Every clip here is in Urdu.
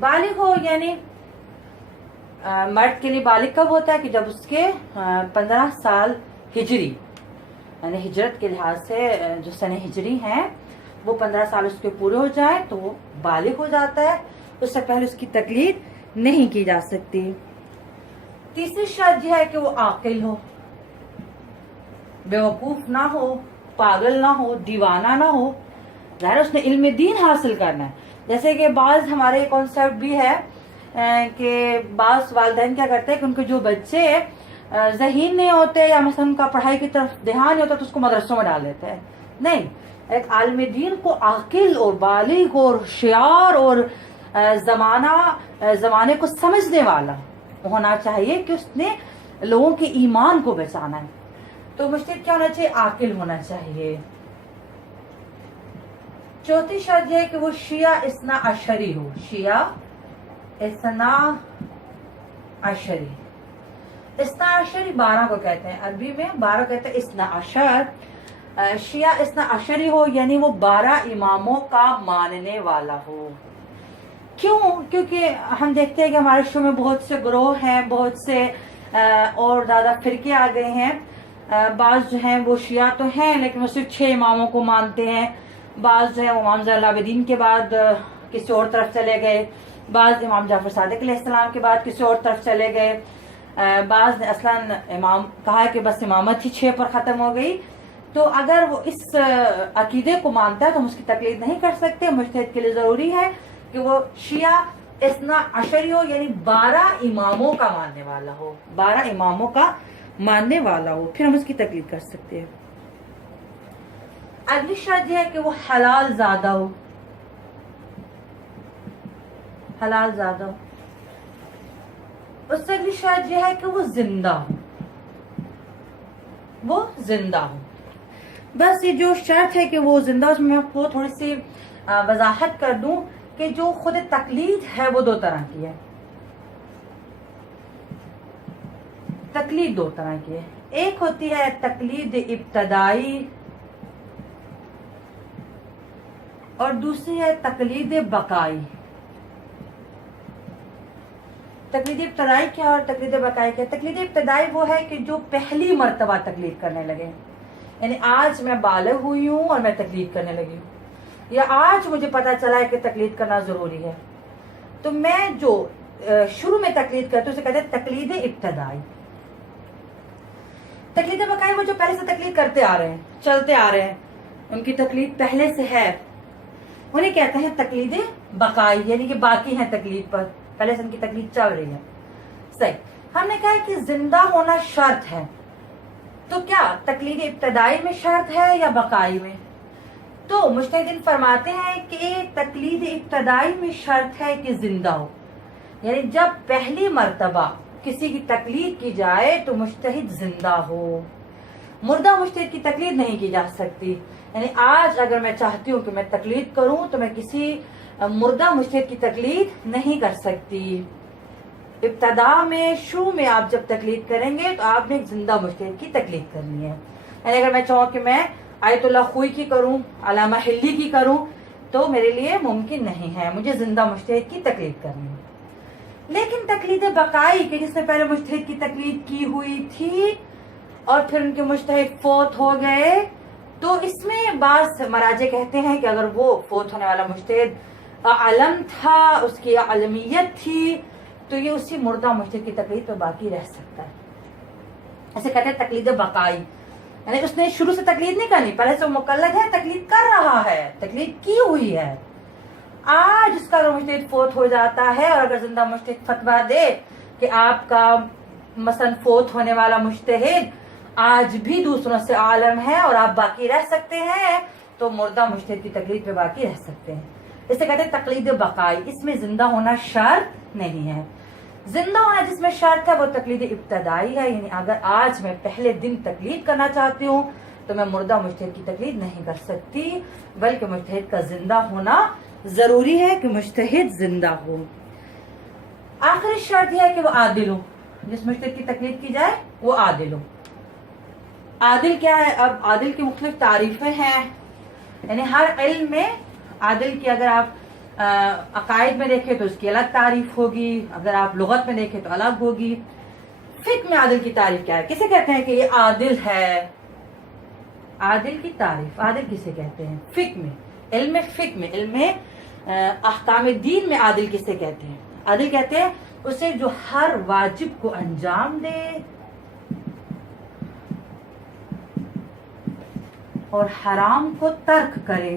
بالغ ہو یعنی مرد کے لیے بالغ کب ہوتا ہے کہ جب اس کے 15 سال ہجری یعنی ہجرت کے لحاظ سے جو سن ہجری ہیں وہ 15 سال اس کے پورے ہو جائے تو وہ بالغ ہو جاتا ہے. اس سے پہلے اس کی تقلید نہیں کی جا سکتی. تیسری شرط یہ ہے کہ وہ عاقل ہو، بیوقوف نہ ہو، پاگل نہ ہو، دیوانہ نہ ہو. ظاہر اس نے علم دین حاصل کرنا ہے. جیسے کہ بعض ہمارے کانسیپٹ بھی ہے کہ بعض والدین کیا کرتے ہیں کہ ان کے جو بچے ذہین نہیں ہوتے یا مثلا ان کا پڑھائی کی طرف دھیان نہیں ہوتا تو اس کو مدرسوں میں ڈال دیتے ہیں. نہیں، ایک عالم دین کو عاقل اور بالغ اور ہوشیار اور زمانے کو سمجھنے والا ہونا چاہیے کہ اس نے لوگوں کے ایمان کو بچانا ہے. تو مجتہد کیا ہونا چاہیے؟ عاقل ہونا چاہیے. چوتھی شرط یہ ہے کہ وہ شیعہ اثنا عشری ہو. شیعہ اثنا عشری. اثنا عشری 12 کو کہتے ہیں، عربی میں 12 کہتے ہیں اثنا عشر. شیعہ اثنا عشری ہو یعنی وہ 12 اماموں کا ماننے والا ہو. کیوں؟ کیونکہ ہم دیکھتے ہیں کہ ہمارے شو میں بہت سے گروہ ہیں، بہت سے اور زیادہ فرقے آ گئے ہیں. بعض جو ہیں وہ شیعہ تو ہیں لیکن وہ صرف 6 اماموں کو مانتے ہیں. بعض جو ہے وہ امام زین العابدین کے بعد کسی اور طرف چلے گئے. بعض امام جعفر صادق علیہ السلام کے بعد کسی اور طرف چلے گئے. بعض نے اصلاً امام کہا کہ بس امامت ہی 6 پر ختم ہو گئی. تو اگر وہ اس عقیدے کو مانتا ہے تو ہم اس کی تقلید نہیں کر سکتے. مجتہد کے لیے ضروری ہے کہ وہ شیعہ اثنا عشری ہو یعنی 12 اماموں کا ماننے والا ہو. 12 اماموں کا ماننے والا ہو، پھر ہم اس کی تقلید کر سکتے ہیں. اگلی شرط یہ ہے کہ وہ حلال زادہ ہو. حلال زادہ ہو. اس سے اگلی شرط یہ ہے کہ وہ زندہ ہو. وہ زندہ ہو. بس یہ جو شرط ہے کہ وہ زندہ، اس میں آپ کو تھوڑی سی وضاحت کر دوں کہ جو خود تقلید ہے وہ 2 طرح کی ہے. تقلید 2 طرح کی ہے. ایک ہوتی ہے تقلید ابتدائی اور دوسری ہے تقلید بقائی. تقلید ابتدائی کیا اور تقلید بقائی کیا؟ تقلید ابتدائی وہ ہے کہ جو پہلی مرتبہ تقلید کرنے لگے. یعنی آج میں بالغ ہوئی ہوں اور میں تقلید کرنے لگی ہوں، یا آج مجھے پتا چلا ہے کہ تقلید کرنا ضروری ہے تو میں جو شروع میں تقلید کرتی ہوں اسے کہتے ہیں تقلید ابتدائی. تقلید بقائی وہ جو پہلے سے تقلید کرتے آ رہے ہیں، چلتے آ رہے ہیں، ان کی تقلید پہلے سے ہے، انہیں کہتے ہیں تقلید بقائی. یعنی کہ باقی ہیں تقلید پر، پہلے سے ان کی تقلید چل رہی ہے. صحیح. ہم نے کہا کہ زندہ ہونا شرط ہے، تو کیا تقلید ابتدائی میں شرط ہے یا بقائی میں؟ تو مجتہدین فرماتے ہیں کہ تقلید ابتدائی میں شرط ہے کہ زندہ ہو. یعنی جب پہلی مرتبہ کسی کی تقلید کی جائے تو مجتہد زندہ ہو. مردہ مجتہد کی تقلید نہیں کی جا سکتی. یعنی آج اگر میں چاہتی ہوں کہ میں تقلید کروں تو میں کسی مردہ مجتہد کی تقلید نہیں کر سکتی. ابتدا میں، شروع میں آپ جب تقلید کریں گے تو آپ نے ایک زندہ مجتہد کی تقلید کرنی ہے. یعنی اگر میں چاہوں کہ میں آیت اللہ خوئی کی کروں، علامہ حلی کی کروں تو میرے لیے ممکن نہیں ہے، مجھے زندہ مجتہد کی تقلید کرنی ہے. لیکن تقلید بقائی کہ جس نے پہلے مجتہد کی تقلید کی ہوئی تھی اور پھر ان کے مجتہد فوت ہو گئے، تو اس میں بعض مراجع کہتے ہیں کہ اگر وہ فوت ہونے والا مجتہد علم تھا، اس کی علمیت تھی، تو یہ اسی مردہ مجتہد کی تقلید پہ باقی رہ سکتا ہے. ایسے کہتے ہیں تقلید بقائی. یعنی اس نے شروع سے تقلید نہیں کرنی، پہلے سے مقلد ہے، تقلید کر رہا ہے، تقلید کی ہوئی ہے. آج اس کا اگر مجتہد فوت ہو جاتا ہے اور اگر زندہ مجتہد فتویٰ دے کہ آپ کا مثلا فوت ہونے والا مجتہد آج بھی دوسروں سے عالم ہے اور آپ باقی رہ سکتے ہیں، تو مردہ مجتہد کی تقلید پہ باقی رہ سکتے ہیں. اسے کہتے ہیں تقلید بقائی. اس میں زندہ ہونا شرط نہیں ہے. زندہ ہونا جس میں شرط ہے وہ تقلید ابتدائی ہے. یعنی اگر آج میں پہلے دن تقلید کرنا چاہتی ہوں تو میں مردہ مجتہد کی تقلید نہیں کر سکتی، بلکہ مجتہد کا زندہ ہونا ضروری ہے کہ مجتہد زندہ ہو. آخری شرط یہ ہے کہ وہ عادل ہو. جس مجتہد کی تقلید کی جائے وہ عادل ہو. عادل کیا ہے؟ اب عادل کی مختلف تعریفیں ہیں. یعنی ہر علم میں عادل کی اگر آپ عقائد میں دیکھیں تو اس کی الگ تعریف ہوگی، اگر آپ لغت میں دیکھیں تو الگ ہوگی۔ فقہ میں عادل کی تعریف کیا ہے؟ کسے کہتے ہیں کہ یہ عادل ہے؟ عادل کی تعریف، عادل کسے کہتے ہیں؟ فقہ میں، فقہ میں، علم احکام دین میں عادل کسے کہتے ہیں؟ عادل کہتے ہیں اسے جو ہر واجب کو انجام دے اور حرام کو ترک کرے۔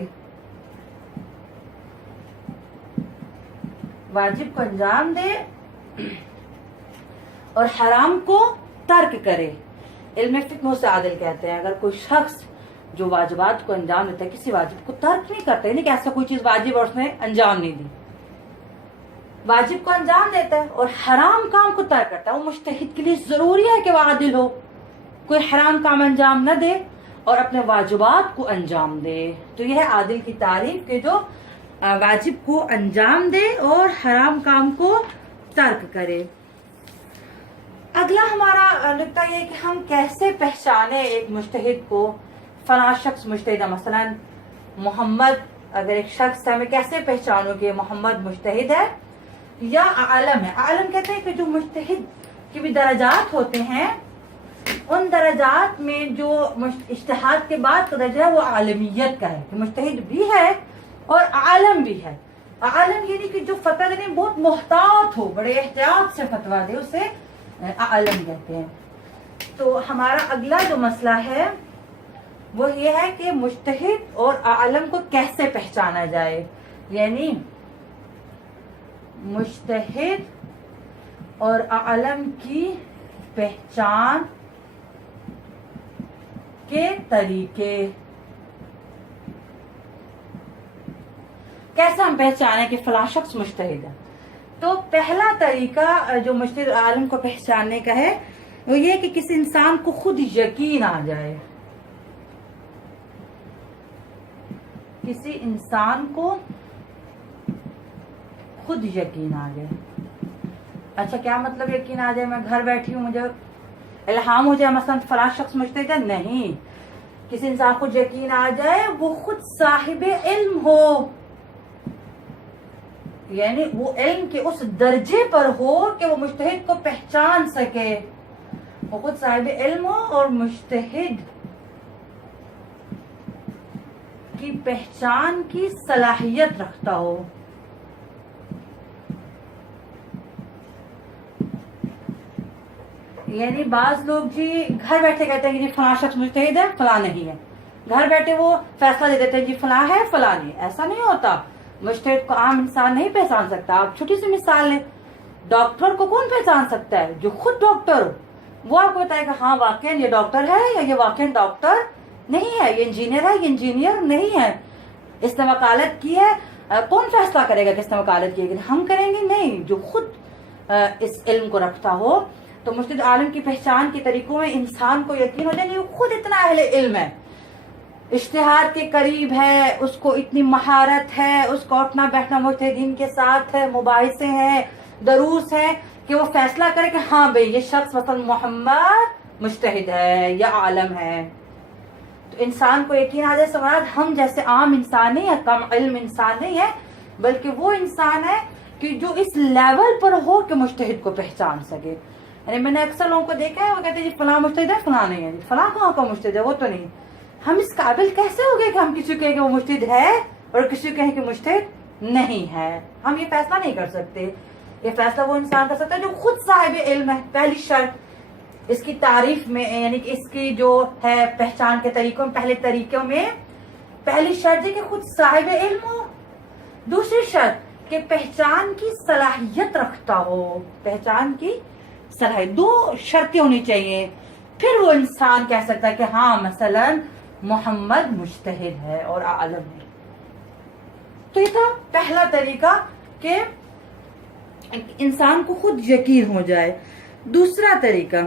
واجب کو انجام دے اور حرام کو ترک کرے، علم فقہ میں اسے عادل کہتے ہیں۔ اگر کوئی شخص جو واجبات کو انجام دیتا ہے، کسی واجب کو ترک نہیں کرتا، یعنی کہ ایسا کوئی چیز واجب اور اس نے انجام نہیں دی، واجب کو انجام دیتا ہے اور حرام کام کو ترک کرتا ہے، وہ مجتہد کے لیے ضروری ہے کہ وہ عادل ہو، کوئی حرام کام انجام نہ دے اور اپنے واجبات کو انجام دے۔ تو یہ ہے عادل کی تعریف کہ جو واجب کو انجام دے اور حرام کام کو ترک کرے۔ اگلا ہمارا نقطہ یہ ہے کہ ہم کیسے پہچانے ایک مجتہد کو، فلاں شخص مجتہد ہے، مثلا محمد اگر ایک شخص ہے، میں کیسے پہچانوں کہ محمد مجتہد ہے یا عالم ہے؟ عالم کہتے ہیں کہ جو مجتہد کے بھی درجات ہوتے ہیں، ان درجات میں جو اجتہاد کے بعد کا درجہ ہے وہ عالمیت کا ہے، کہ مجتہد بھی ہے اور عالم بھی ہے۔ عالم یعنی کہ جو فتویٰ دینے میں بہت محتاط ہو، بڑے احتیاط سے فتویٰ دے، اسے عالم کہتے ہیں۔ تو ہمارا اگلا جو مسئلہ ہے وہ یہ ہے کہ مجتہد اور عالم کو کیسے پہچانا جائے، یعنی مجتہد اور عالم کی پہچان کے طریقے۔ کیسے ہم پہچانے کہ فلاں شخص مجتہد ہے؟ تو پہلا طریقہ جو مجتہد اور عالم کو پہچاننے کا ہے وہ یہ کہ کسی انسان کو خود یقین آ جائے، کسی انسان کو خود یقین آ جائے۔ اچھا کیا مطلب یقین آ جائے؟ میں گھر بیٹھی ہوں، مجھے الہام ہو جائے مثلا فلاں شخص مجتہد ہے؟ نہیں، کسی انسان کو یقین آ جائے وہ خود صاحب علم ہو، یعنی وہ علم کے اس درجے پر ہو کہ وہ مجتہد کو پہچان سکے، وہ خود صاحب علم ہو اور مجتہد کی پہچان کی صلاحیت رکھتا ہو۔ یعنی بعض لوگ جی گھر بیٹھے کہتے ہیں کہ جی فلاں شخص مجتہد ہے، فلاں نہیں ہے، گھر بیٹھے وہ فیصلہ دے دیتے ہیں جی فلاں ہے فلاں نہیں۔ ایسا نہیں ہوتا، مجتہد کو عام انسان نہیں پہچان سکتا۔ آپ چھوٹی سی مثال لیں، ڈاکٹر کو کون پہچان سکتا ہے؟ جو خود ڈاکٹر ہو، وہ آپ کو بتائے گا ہاں واقعا یہ ڈاکٹر ہے یا یہ واقعا ڈاکٹر نہیں ہے، یہ انجینئر ہے، یہ انجینئر نہیں ہے، اس نے وکالت کی ہے۔ کون فیصلہ کرے گا کس نے وکالت کی ہے؟ ہم کریں گے؟ نہیں، جو خود اس علم کو رکھتا ہو۔ تو مجتہد عالم کی پہچان کے طریقوں میں انسان کو یقین ہو جائے وہ خود اتنا اہل علم ہے، اجتہاد کے قریب ہے، اس کو اتنی مہارت ہے، اس کو اٹھنا بیٹھنا مجتہدین کے ساتھ ہے، مباحثے ہیں، دروس ہے، کہ وہ فیصلہ کرے کہ ہاں بھئی یہ شخص مثلا محمد مجتہد ہے یا عالم ہے۔ تو انسان کو یقین آ جائے سمجھ، ہم جیسے عام انسان نہیں ہے، کم علم انسان نہیں ہے، بلکہ وہ انسان ہے کہ جو اس لیول پر ہو کہ مجتہد کو پہچان سکے۔ یعنی میں نے اکثر لوگوں کو دیکھا ہے وہ کہتے ہیں جی فلاں مجتہد ہے، فلاں نہیں ہے، فلاں کہاں کا مجتہد ہے، وہ تو نہیں۔ ہم اس قابل کیسے ہو گئے کہ ہم کسی کو کہیں کہ وہ مجتہد ہے اور کسی کو کہیں کہ مجتہد نہیں ہے؟ ہم یہ فیصلہ نہیں کر سکتے، یہ فیصلہ وہ انسان کر سکتا ہے جو خود صاحب علم ہے۔ پہلی شرط اس کی تعریف میں، یعنی کہ اس کی جو ہے پہچان کے طریقوں میں، پہلے طریقوں میں پہلی شرط ہے کہ خود صاحب علم ہو، دوسری شرط کہ پہچان کی صلاحیت رکھتا ہو، پہچان کی صلاحیت، دو شرطیں ہونی چاہیے، پھر وہ انسان کہہ سکتا ہے کہ ہاں مثلا محمد مجتہد ہے اور عالم ہے۔ تو یہ تھا پہلا طریقہ کہ انسان کو خود یقین ہو جائے۔ دوسرا طریقہ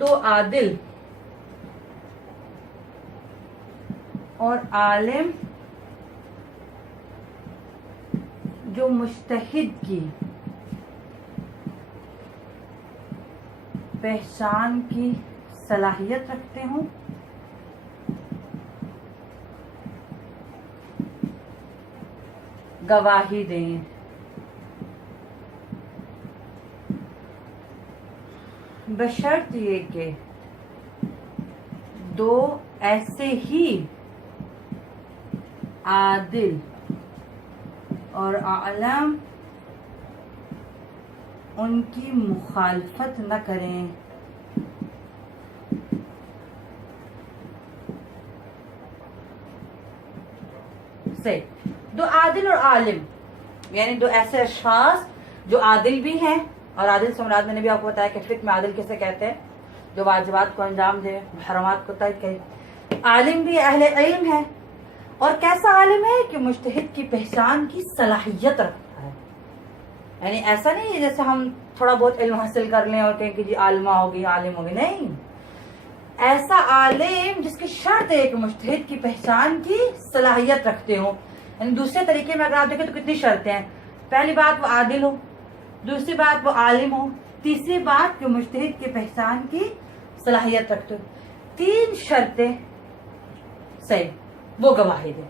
دو عادل اور عالم جو مجتہد کی پہچان کی صلاحیت رکھتے ہوں گواہی دیں. بشرط یہ کہ دو ایسے ہی عادل اور عالم ان کی مخالفت نہ کریں. سے دو عادل اور عالم یعنی دو ایسے اشخاص جو عادل بھی ہیں، اور عادل سے مراد میں نے بھی آپ کو بتایا کہ فقہ میں عادل کسے کہتے ہیں، جو واجبات کو انجام دے، محرمات کو ترک کرے. عالم بھی اہل علم ہے، اور کیسا عالم ہے کہ مجتہد کی پہچان کی صلاحیت رکھتا ہے. یعنی ایسا نہیں ہے جیسے ہم تھوڑا بہت علم حاصل کر لیں اور کہیں کہ جی عالمہ ہوگی عالم ہوگی، نہیں. ایسا عالم جس کی شرط ہے کہ مجتہد کی پہچان کی صلاحیت رکھتے ہوں. یعنی دوسرے طریقے میں اگر آپ دیکھیں تو کتنی شرطیں ہیں. پہلی بات وہ عادل ہو، دوسری بات وہ عالم ہو، تیسری بات کہ مجتہد کی پہچان کی صلاحیت رکھتے ہو. 3 شرطیں صحیح وہ گواہی دے.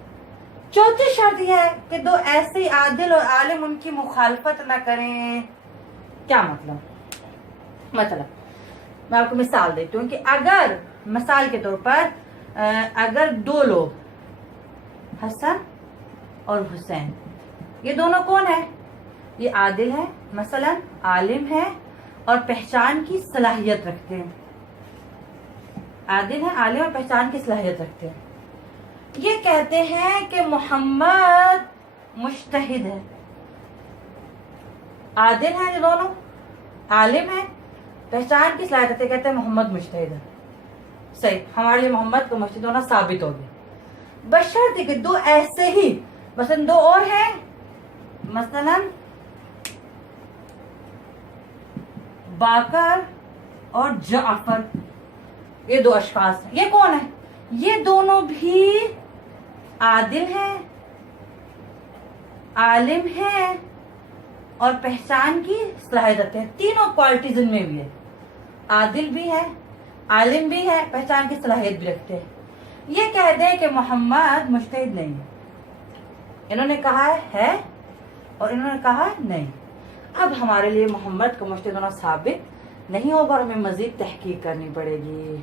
چوتھی شرط یہ ہے کہ دو ایسے عادل اور عالم ان کی مخالفت نہ کریں. کیا مطلب میں آپ کو مثال دیتی ہوں کہ اگر مثال کے طور پر اگر 2 لوگ حسن اور حسین، یہ دونوں کون ہیں؟ یہ عادل ہے، مثلا عالم ہے اور پہچان کی صلاحیت رکھتے ہیں. عادل ہے، عالم اور پہچان کی صلاحیت رکھتے ہیں. یہ کہتے ہیں کہ محمد مجتہد ہے. عادل ہیں یہ دونوں، عالم ہے، پہچان کی صلاحیت رکھتے ہیں، کہتے ہیں محمد مجتہد ہے. صحیح، ہمارے لیے محمد کو مجتہد ہونا ثابت ہو گیا. بشرط کہ دو ایسے ہی، مثلا 2 اور ہیں، مثلا باقر اور جعفر، یہ 2 اشخاص ہیں. یہ کون ہیں؟ یہ دونوں بھی عادل ہیں، عالم ہیں اور پہچان کی صلاحیت رکھتے ہیں. تینوں کوالٹیز ان میں بھی ہے، عادل بھی ہے، عالم بھی ہے، پہچان کی صلاحیت بھی رکھتے ہیں. یہ کہہ دیں کہ محمد مجتہد نہیں ہے. انہوں نے کہا ہے اور انہوں نے کہا نہیں. اب ہمارے لیے محمد کو مجتہد ہونا ثابت نہیں ہوگا اور ہمیں مزید تحقیق کرنی پڑے گی.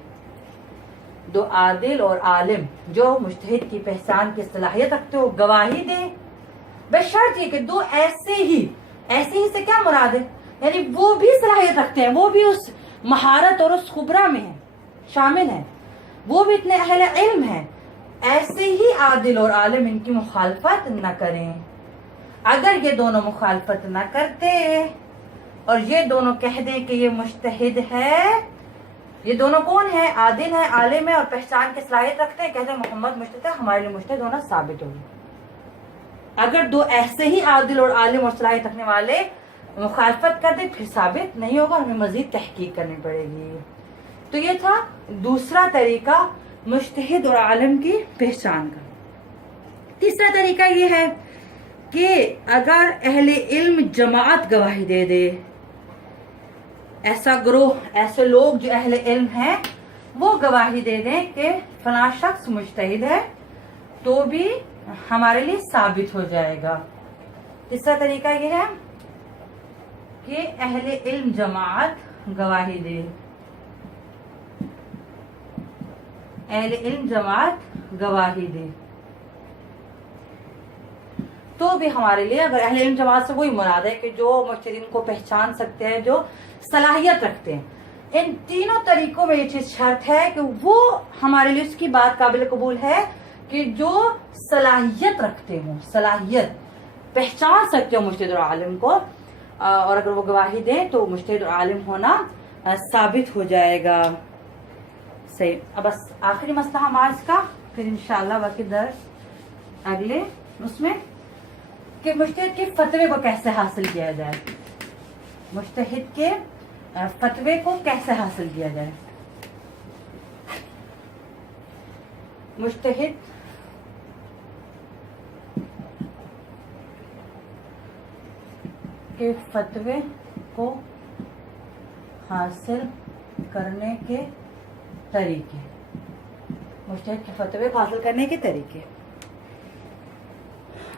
2 عادل اور عالم جو مجتہد کی پہچان کی صلاحیت رکھتے ہو گواہی دیں. بشرط یہ کہ 2 ایسے ہی سے کیا مراد ہے؟ یعنی وہ بھی صلاحیت رکھتے ہیں، وہ بھی اس مہارت اور اس خبرہ میں ہیں، شامل ہیں، وہ بھی اتنے اہل علم ہیں. ایسے ہی عادل اور عالم ان کی مخالفت نہ کریں. اگر یہ دونوں مخالفت نہ کرتے اور یہ دونوں کہہ دیں کہ یہ مجتہد ہے، یہ دونوں کون ہیں؟ عادل ہے، عالم ہے اور پہچان کی صلاحیت رکھتے ہیں، کہتے ہیں محمد مجتہد ہے، ہمارے لیے مجتہد ہونا ثابت ہوگی. اگر 2 ایسے ہی عادل اور عالم اور صلاحیت رکھنے والے مخالفت کر دیں پھر ثابت نہیں ہوگا، ہمیں مزید تحقیق کرنی پڑے گی. تو یہ تھا دوسرا طریقہ مجتہد اور عالم کی پہچان کا. تیسرا طریقہ یہ ہے کہ اگر اہل علم جماعت گواہی دے دے، ایسا گروہ، ایسے لوگ جو اہل علم ہیں وہ گواہی دے دیں کہ فلاں شخص مجتہد ہے، تو بھی ہمارے لیے ثابت ہو جائے گا. تیسرا طریقہ یہ ہے کہ اہل علم جماعت گواہی دے، اہل علم جماعت گواہی دے تو بھی ہمارے لیے، اگر اہل علم جماعت سے وہی مراد ہے کہ جو مجتہدین کو پہچان سکتے ہیں، جو صلاحیت رکھتے ہیں. ان تینوں طریقوں میں یہ چیز شرط ہے کہ وہ ہمارے لیے اس کی بات قابل قبول ہے کہ جو صلاحیت رکھتے ہوں، صلاحیت پہچان سکتے ہو مجتہد اور عالم کو، اور اگر وہ گواہی دیں تو مجتہد اور عالم ہونا ثابت ہو جائے گا. صحیح. اب بس آخری مسئلہ ہم آج کا، پھر انشاءاللہ باقی درس اگلے اس میں، کہ مجتہد کے فتوے کو کیسے حاصل کیا جائے. مجتہد کے فتوے کو کیسے حاصل کیا جائے. مجتہد کے فتوے کو حاصل کرنے کے طریقے. مجتہد کے فتوے کو حاصل کرنے کے طریقے.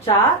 4